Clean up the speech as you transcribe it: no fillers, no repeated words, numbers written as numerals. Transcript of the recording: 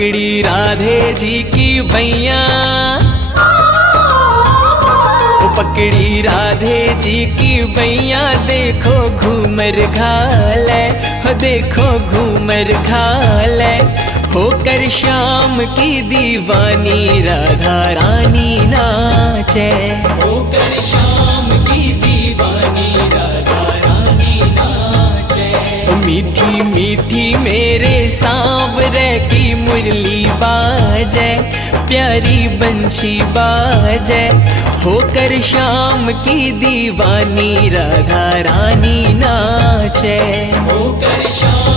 पकड़ी राधे जी की भैया, पकड़ी राधे जी की भैया, देखो घूमर घाले, देखो घूमर घाले। होकर श्याम की दीवानी राधा रानी नाचे, होकर श्याम की दीवानी राधा रानी नाचे। मीठी मीठी मेरे सांवरे की मुरली बाजे, प्यारी बंशी बाजे। होकर श्याम की दीवानी राधा रानी नाचे, होकर श्याम